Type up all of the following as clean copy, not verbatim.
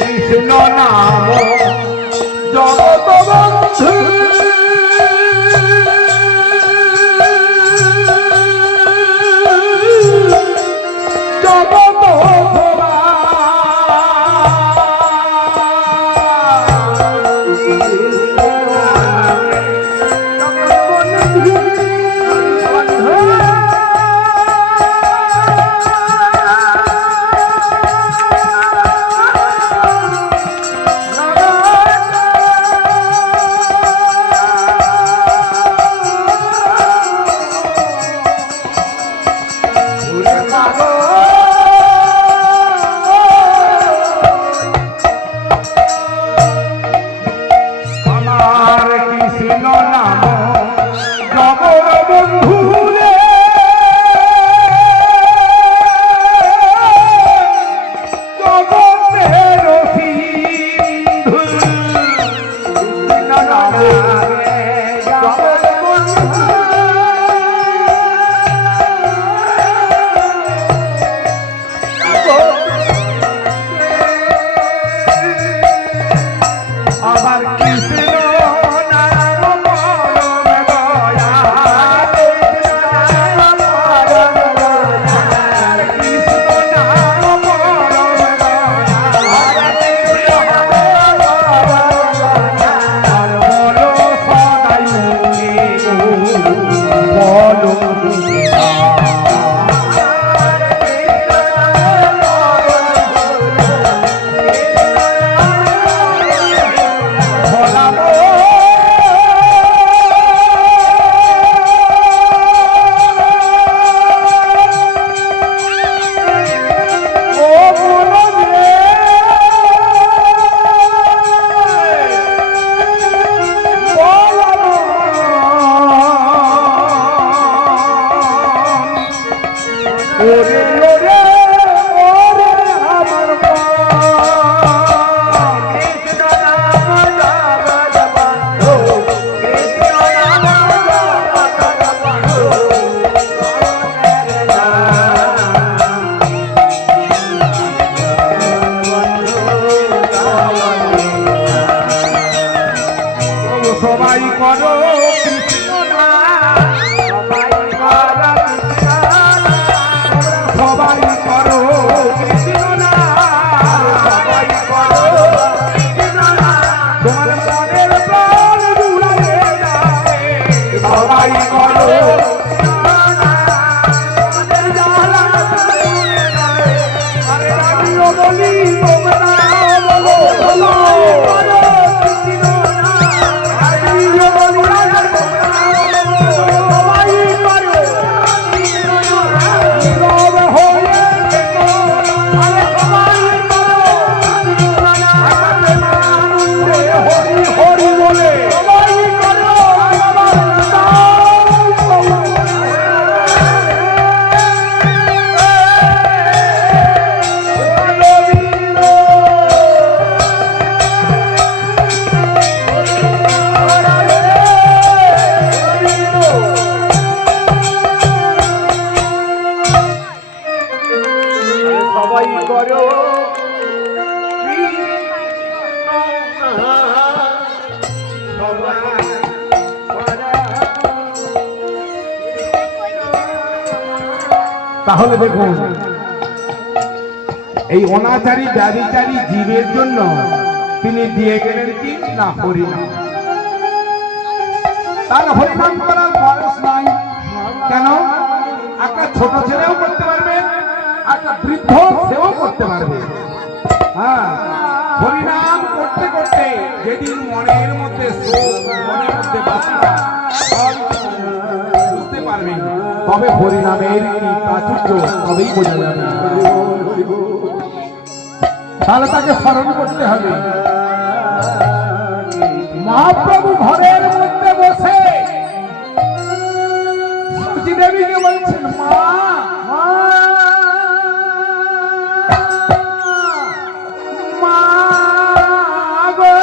কৃষ্ণ নাম জগত বন্ধু জগত সবাই করো কৃষ্ণ সবাই করো কৃষ্ণ তোমার মনের প্রাণ জুড়াবে সবাই করো আরে আমিও বলি তোমরা বলো তাহলে দেখুন এই অনাচারী ব্যভিচারী জীবের জন্য তিনি দিয়ে গেলেন কি না হরিনাম। তার হরিনাম করার বয়স নাই কেন? একটা ছোট ছেলেও করতে পারবে, একটা বৃদ্ধ সেও করতে পারবে। হ্যাঁ, হরিনাম করতে করতে যেদিন মনের মধ্যে শোক, মনের মধ্যে বাসনা বুঝতে পারবে, তবে হরিনামের কি প্রাচুর্য তবেই বোঝা যাবে। তাহলে তাকে স্মরণ করতে হবে। মহাপ্রভু ঘরের মধ্যে বসে সচি দেবীকে বলছেন, মা মা গো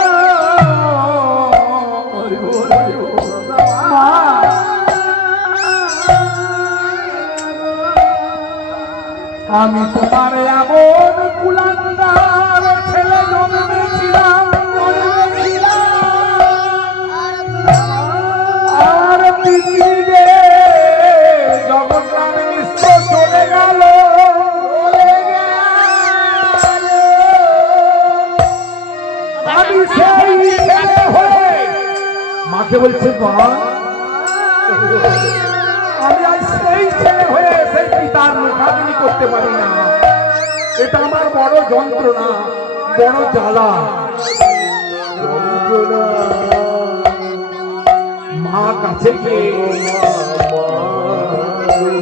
আমি তোমার এমন কুলাঙ্গার ছেলে জন্মেছিলাম আর পৃথিবীতে জগৎ বিশ্ব চলে গেল। আমি সেই ছেলে হয়ে মাকে বলছে মা আমি আজ সেই ছেলে হয়ে সেই পিতার মুখাগ্নি করতে পারি না। এটা আমার বড় যন্ত্রণা, বড় জ্বালা। মা কাছে গিয়ে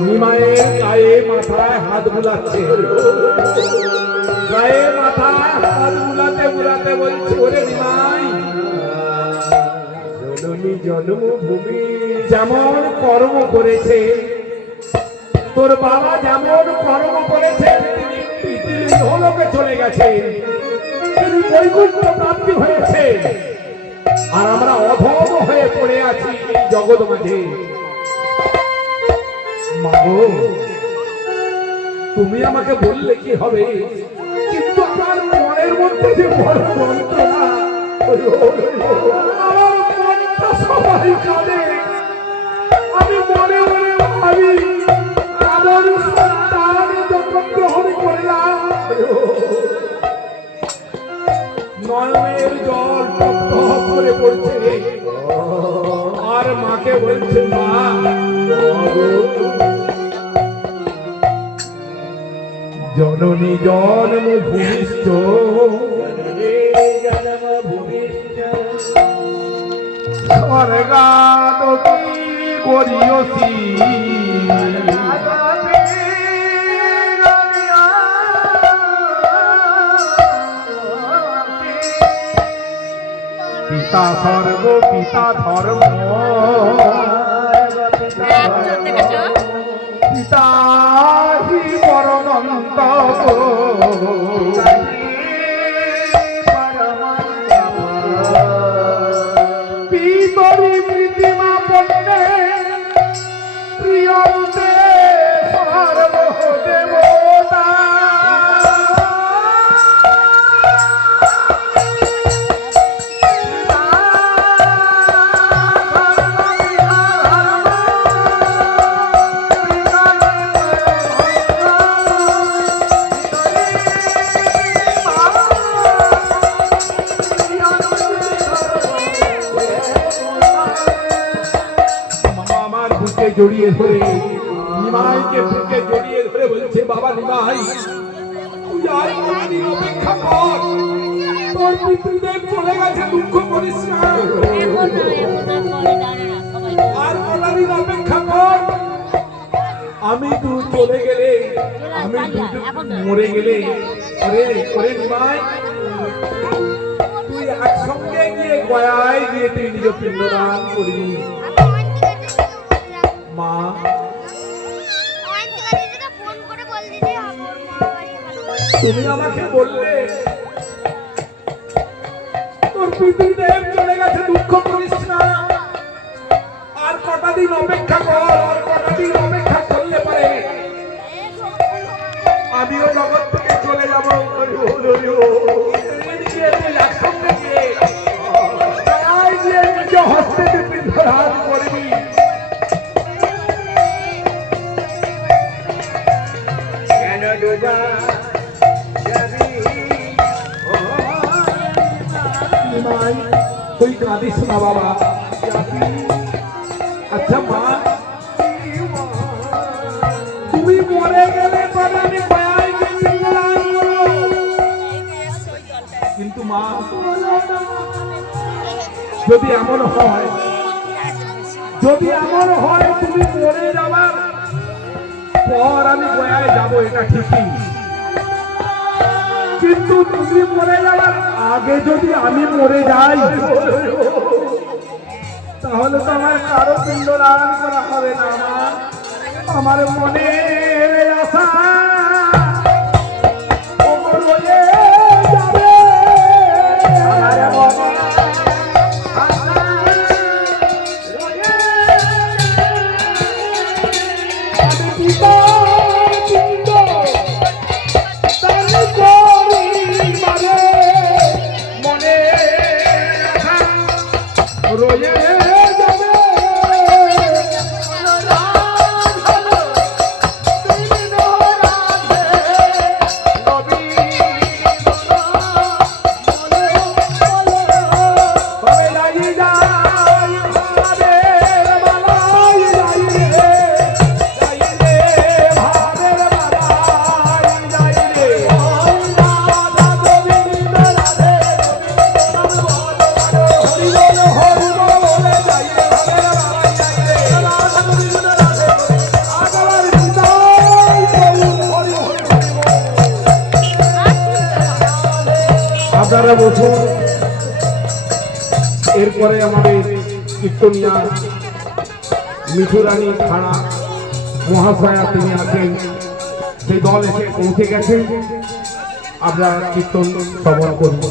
নিমায়ের গায়ে মাথায় হাত বুলাচ্ছে, গায়ে মাথায় হাত বুলাতে বুলাতে বলছে ওরে নিমাই জন্মভূমি যেমন কর্ম করেছে তোর বাবা, যেমন কর্ম করেছে পৃথিবীর ইহলোকে চলে গেছে, তিনি বৈকুণ্ঠ প্রাপ্তি হয়েছে, আর আমরা অধম হয়ে পড়ে আছি এই জগৎ মাঝে। মাগো তুমি আমাকে বললে কি হবে, কিন্তু আমার মনের মধ্যে যে বড় যন্ত্রণা, আমার মনটা সবাই কাঁদে। আমি মনে মনে ভাবি আমার সন্তান যখন গ্রহণ করলাম নয়নের জল টপ টপ করে পড়ছে, আর মাকে বলছে মা জননী জন্ম ভূমিষ্ঠ স্বর্গাত কি করিয়সি পিতা স্বর্গ পিতা ধর্ম পিতা হি পরমন্ত পিতরি প্রীতিমা পণ্যে প্রিয়ন্তে সর্বদেবতা জড়িয়ে ধরে নিমাইকে বুকে জড়িয়ে ধরে বলছে বাবা নিমাই তুই আর কতদিন অপেক্ষা কর, তোর পিতৃদেব চলে গেছে, দুঃখ করিস না, আর কতদিন অপেক্ষা কর। আমি তুই চলে গেলে, আমি মরে গেলে ওরে নিমাই তুই একসঙ্গে গিয়ে গয়ায় গিয়ে তুই নিজ পিণ্ডদান করবি। মা তুমি আমাকে বললে তোর পিতৃদেব চলে গেছে, দুঃখ করিস না, আর কটা দিন অপেক্ষা কর, আর কটা দিন অপেক্ষা করলে পারে আমিও জগৎ থেকে চলে যাবো। একসঙ্গে গিয়ে নিজ হস্তে পিণ্ডদান করবি। তুই কাঁদিস না বাবা। আচ্ছা মা তুমি মরে গেলে আমি কিন্তু মা যদি এমন হয়, যদি এমন হয় তুমি মরে যাবার পর আমি গয়ায় যাবো এটা ঠিকই, কিন্তু তুমি মরে যাবার আগে যদি আমি মরে যাই তাহলে তো আমার কারো পিণ্ডদান করা হবে না। আমার মনে আশা রয়ে যাবে, রয়ে যাবে আপনারা বলছেন। এরপরে আমাদের কীর্তনিয়া মিঠুরানী খাড়া মহাশয়া তিনি আছেন, সেই দল এসে পৌঁছে গেছে। আমরা কীর্তন শ্রবণ করব।